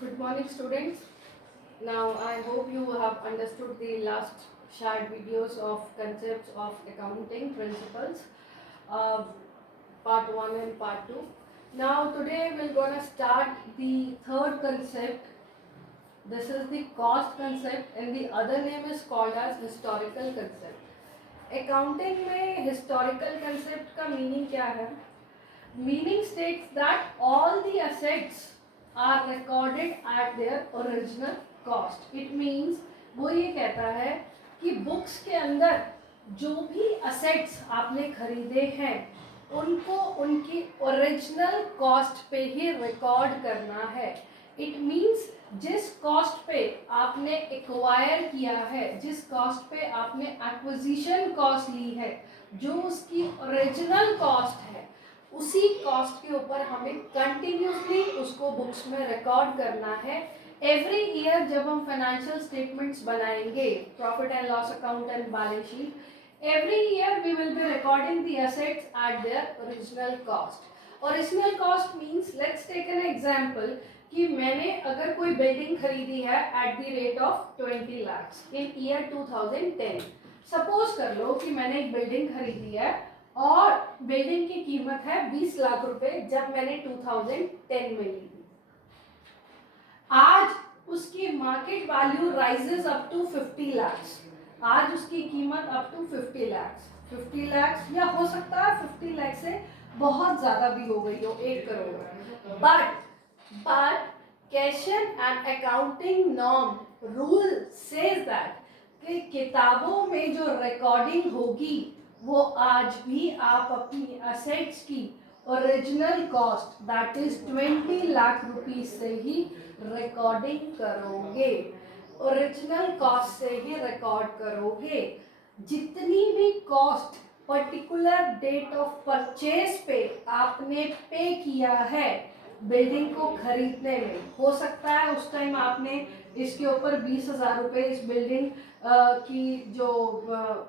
Good morning, students. Now, I hope you have understood the last shared videos of concepts of accounting principles, uh, part 1 and part 2. Now, today we're going to start the third concept. This is the cost concept, and the other name is called as historical concept. Accounting में historical concept का meaning क्या है? Meaning states that all the assets are recorded at their original cost. It means वो ये कहता है कि books के अंदर जो भी assets आपने खरीदे हैं उनको उनकी ओरिजिनल कॉस्ट पे ही रिकॉर्ड करना है. इट मीन्स जिस कॉस्ट पे आपने एक्वायर किया है, जिस कॉस्ट पे आपने एक्विजिशन कॉस्ट ली है, जो उसकी ओरिजिनल कॉस्ट है, उसी कॉस्ट के ऊपर हमें कंटिन्यूसली उसको बुक्स में रिकॉर्ड करना है. एवरी ईयर जब हम फाइनेंशियल स्टेटमेंट्स बनाएंगे, profit and loss account and balance sheet, every year we will be recording the assets at their original cost. Original cost means, let's take an example कि मैंने अगर कोई building खरीदी है at the rate of 20 lakhs in year 2010. Suppose कर लो कि मैंने एक बिल्डिंग खरीदी है और बिल्डिंग की कीमत है 20 लाख रुपए जब मैंने 2010 में ली. आज उसकी market value rises up to 50 lakhs. आज उसकी कीमत अप टू 50 lakhs या हो सकता है 50 लाख से बहुत ज्यादा भी हो गई हो, 1 crore. But cashier and accounting norm rule says that कि किताबों में जो रिकॉर्डिंग होगी वो आज भी आप अपनी असेट्स की original cost that is 20 lakh rupees से ही रिकॉर्डिंग करोगे. ओरिजिनल कॉस्ट से ही रिकॉर्ड करोगे. जितनी भी cost particular date of purchase पे आपने पे किया है बिल्डिंग को खरीदने में, हो सकता है उस टाइम आपने इसके ऊपर 20,000 रुपये इस बिल्डिंग की जो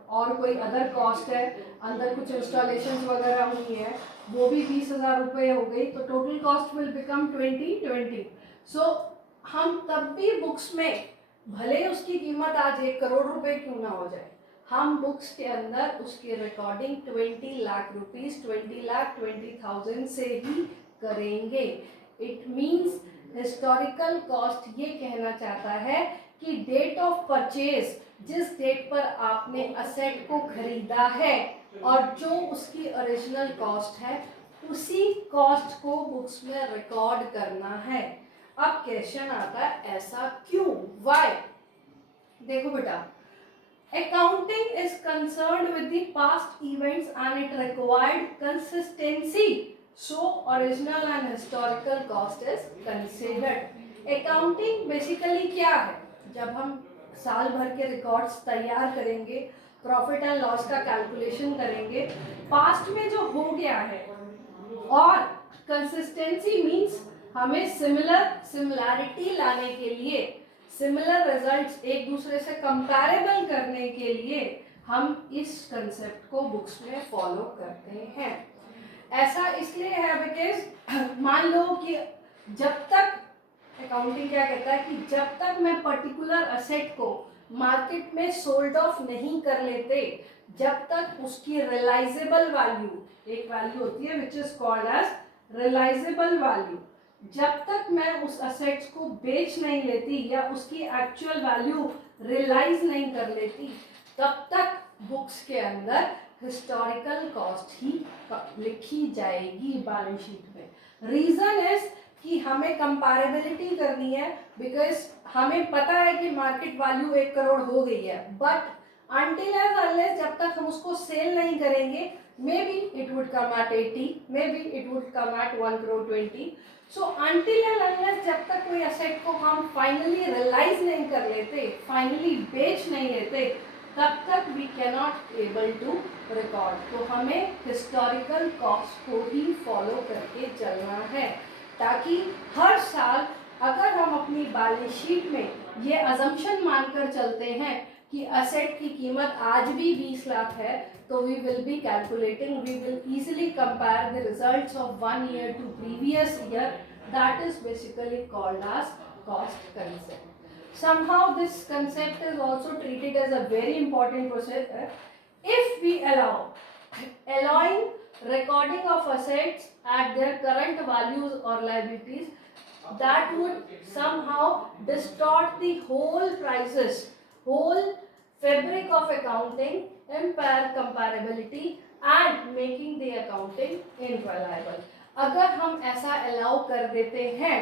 और कोई अदर कॉस्ट है, अंदर कुछ इंस्टॉलेशन वगैरह हुई है, वो भी 20,000 रुपये हो गई, तो टोटल कॉस्ट विल बिकम 20. सो हम तब भी बुक्स में, भले उसकी कीमत आज 1 करोड़ रुपए क्यों ना हो जाए, हम बुक्स के अंदर उसकी रिकॉर्डिंग 20 लाख रुपीज, 20,20,000 से ही करेंगे. इट मीन्स हिस्टोरिकल कॉस्ट ये कहना चाहता है कि डेट ऑफ परचेज, जिस डेट पर आपने असेट को खरीदा है और जो उसकी ओरिजिनल कॉस्ट है, उसी कॉस्ट को बुक्स में रिकॉर्ड करना है. अब क्वेश्चन आता है ऐसा क्यों, व्हाई? देखो बेटा, accounting is concerned with the past events and it required consistency, so original and historical cost is considered. accounting basically क्या है? जब हम साल भर के रिकॉर्ड्स तैयार करेंगे, प्रॉफिट एंड लॉस का कैलकुलेशन करेंगे, पास्ट में जो हो गया है, और कंसिस्टेंसी मीन्स हमें सिमिलैरिटी लाने के लिए, सिमिलर रिजल्ट्स एक दूसरे से कंपैरेबल करने के लिए हम इस कंसेप्ट को बुक्स में फॉलो करते हैं. ऐसा इसलिए है बिकॉज मान लो कि जब तक अकाउंटिंग क्या कहता है कि जब तक मैं पर्टिकुलर असेट को मार्केट में सोल्ड ऑफ नहीं कर लेते, जब तक उसकी रियलाइजेबल वैल्यू, एक वैल्यू होती है which is called as realisable value, जब तक मैं उस असेट्स को बेच नहीं लेती या उसकी एक्चुअल वैल्यू रियलाइज नहीं कर लेती, तब तक बुक्स के अंदर हिस्टोरिकल कॉस्ट ही लिखी जाएगी बैलेंस शीट में. रीजन इज कि हमें कंपैरेबिलिटी करनी है, बिकॉज हमें पता है कि मार्केट वैल्यू 1 करोड़ हो गई है, बट until and unless जब तक हम उसको सेल नहीं करेंगे, maybe it would come at 80, maybe it would come at 1 crore 20. So until and unless जब तक कोई असेट को हम फाइनली रियलाइज नहीं कर लेते, फाइनली बेच नहीं लेते, तब तक we cannot able to record. तो हमें हिस्टोरिकल कॉस्ट को ही फॉलो करके चलना है, ताकि हर साल अगर हम अपनी बैलेंस शीट में ये अजम्पशन मानकर चलते हैं कि असेट की कीमत आज भी 20 लाख है, तो we will be calculating, we will easily compare the results of 1 year to previous year That is basically called as cost concept. Somehow this concept is also treated as a very important process if we allowing recording of assets at their current values or liabilities, that would somehow distort the whole prices, whole fabric of accounting, impair comparability and making the accounting unreliable. अगर हम ऐसा allow कर देते हैं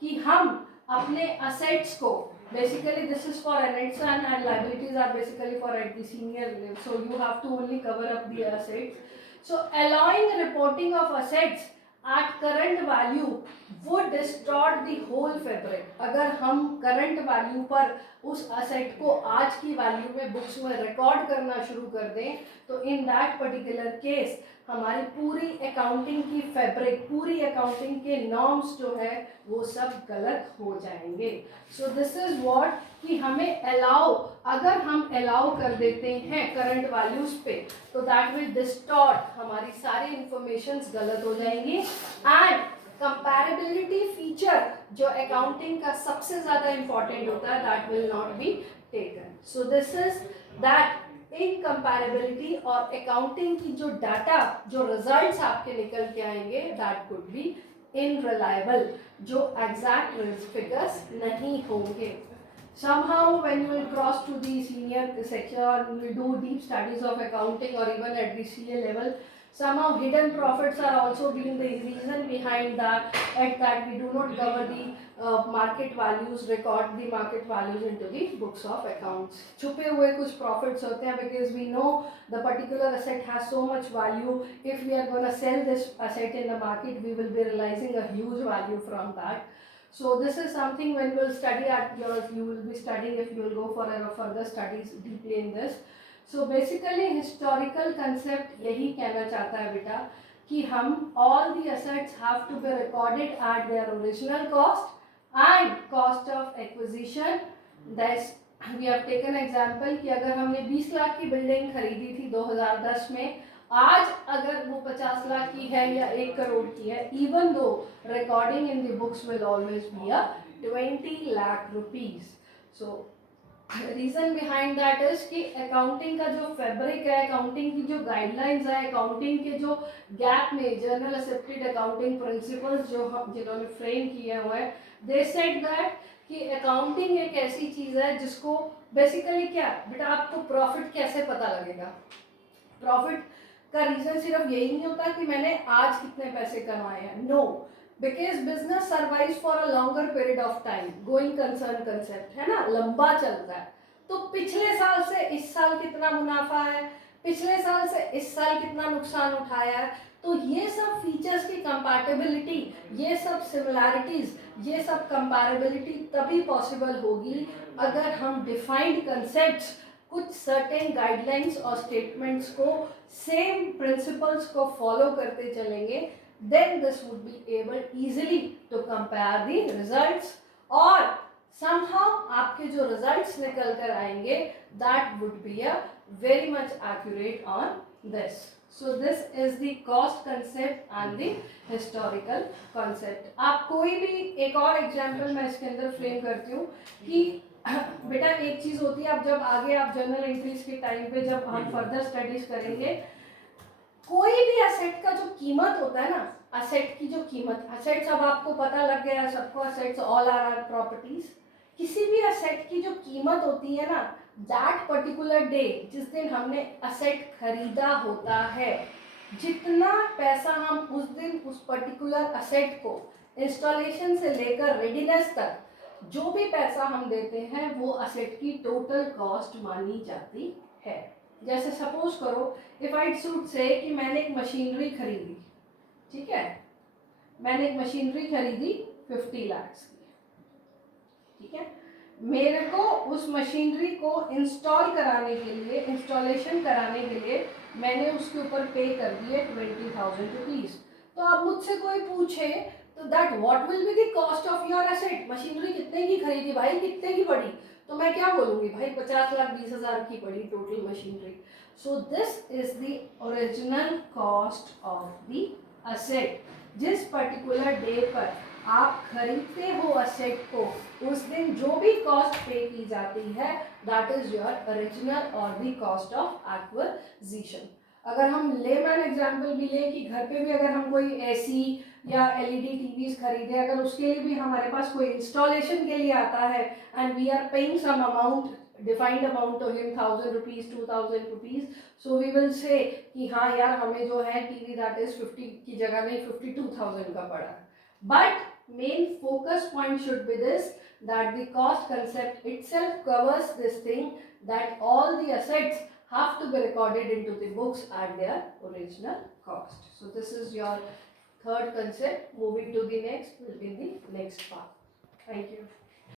कि हम अपने assets को, basically this is for assets and liabilities are basically for at the senior level, so you have to only cover up the assets. So allowing reporting of assets at current value would distort the whole fabric. अगर हम current value पर उस asset को आज की value में books में record करना शुरू कर दें, तो in that particular case हमारी पूरी accounting की fabric, पूरी accounting के norms जो है वो सब गलत हो जाएंगे. So this is what कि हमें अगर हम allow कर देते हैं current values पे, तो that will distort, हमारी सारी informations गलत हो जाएंगी and कंपैरेबिलिटी फीचर जो अकाउंटिंग का सबसे ज़्यादा इम्पॉर्टेंट होता है, that will not be taken. So this is that in comparability और अकाउंटिंग की जो डाटा, जो रिजल्ट्स आपके निकल के आएंगे, दैट कुड बी इनरिलायबल, जो एग्जैक्ट फिगर्स नहीं होंगे. Somehow when you will cross to the senior section, you will do deep studies of accounting or even at the CA level, somehow hidden profits are also being the reason behind that, at that we do not cover the market values, record the market values into the books of accounts. छुपे हुए कुछ profits होते हैं because we know the particular asset has so much value. If we are going to sell this asset in the market, we will be realizing a huge value from that. So this is something when you will study at yours, you will be studying if you will go for further studies deeply in this. So basically historical concept यही कहना चाहता है बेटा कि हम all the assets have to be recorded at their original cost and cost of acquisition. That's we have taken example कि अगर हमने 20 लाख की बिल्डिंग खरीदी थी 2010 में, आज अगर वो 50 लाख की है या 1 करोड़ की है, even though recording in the books will always be a 20 lakh rupees. So reason behind that is कि अकाउंटिंग का जो फैब्रिक है, अकाउंटिंग की जो गाइडलाइंस है, अकाउंटिंग के जो गैप में जर्नल एक्सेप्टेड अकाउंटिंग प्रिंसिपल्स जो जिन्होंने फ्रेम किए हुए हैं, दे सेड दैट कि अकाउंटिंग एक ऐसी चीज़ है जिसको बेसिकली क्या बेटा आपको प्रॉफिट कैसे पता लगेगा. प्रॉफिट का रीजन सिर्फ यही नहीं होता कि मैंने आज कितने पैसे कमाए हैं. No, because business survive for a longer period of time. Going concern concept है ना, लंबा चलता है. तो पिछले साल से इस साल कितना मुनाफा है, पिछले साल से इस साल कितना नुकसान उठाया है, तो ये सब फीचर्स की कंपैटिबिलिटी, ये सब सिमिलैरिटीज, ये सब कंपैरेबिलिटी तभी पॉसिबल होगी अगर हम डिफाइंड कंसेप्ट्स, कुछ सर्टेन गाइडलाइंस और स्टेटमेंट्स को, सेम प्रिंसिपल्स को फॉलो करते चलेंगे. then this would be able easily to compare the results और somehow आपके जो results निकल कर आएंगे that would be a very much accurate on this. So this is the cost concept and the historical concept. आप कोई भी एक और एग्जाम्पल मैं इसके अंदर फ्रेम करती हूँ कि बेटा एक चीज़ होती है, आप जब आगे आप जर्नल एंट्रीज के टाइम पे जब हम फर्दर स्टडीज करेंगे, कोई भी असेट का जो कीमत होता है ना, असेट की जो कीमत, असेट्स अब आपको पता लग गया सबको, असेट्स ऑल आर प्रॉपर्टीज. किसी भी असेट की जो कीमत होती है ना, दैट पर्टिकुलर डे जिस दिन हमने असेट खरीदा होता है, जितना पैसा हम उस दिन उस पर्टिकुलर असेट को इंस्टॉलेशन से लेकर रेडीनेस तक जो भी पैसा हम देते हैं वो असेट की टोटल कॉस्ट मानी जाती है. जैसे सपोज करो इफ आई शुड से कि मैंने एक मशीनरी खरीदी, ठीक है, मैंने एक मशीनरी खरीदी 50 लाख की, ठीक है, मेरे को उस मशीनरी को इंस्टॉल कराने के लिए, इंस्टॉलेशन कराने के लिए मैंने उसके ऊपर पे कर दिए 20,000 रुपीज़. तो अब मुझसे कोई पूछे तो that what will be the cost of your asset, machinery कितने की खरीदी भाई, कितने की पड़ी, तो मैं क्या बोलूँगी भाई 50,20,000 की पड़ी total machinery. So this is the original cost of the asset. जिस पर्टिकुलर डे पर आप खरीदते हो असेट को, उस दिन जो भी कॉस्ट पे की जाती है दैट इज योर ओरिजिनल और द कॉस्ट ऑफ एक्विजिशन। अगर हम लेमैन एग्जांपल भी लें कि घर पे भी अगर हम कोई एसी या एलईडी टीवीज खरीदे, अगर उसके लिए भी हमारे पास कोई इंस्टॉलेशन के लिए आता है and we are paying some amount, defined amount to him 1000 rupees 2000 rupees, so we will say कि हाँ यार हमें जो है टीवी दैट इज 50 की जगह नहीं 52,000 का पड़ा। But main focus point should be this, that the cost concept itself covers this thing, that all the assets have to be recorded into the books at their original cost. So this is your third concept. Moving to the next will be the next part. Thank you.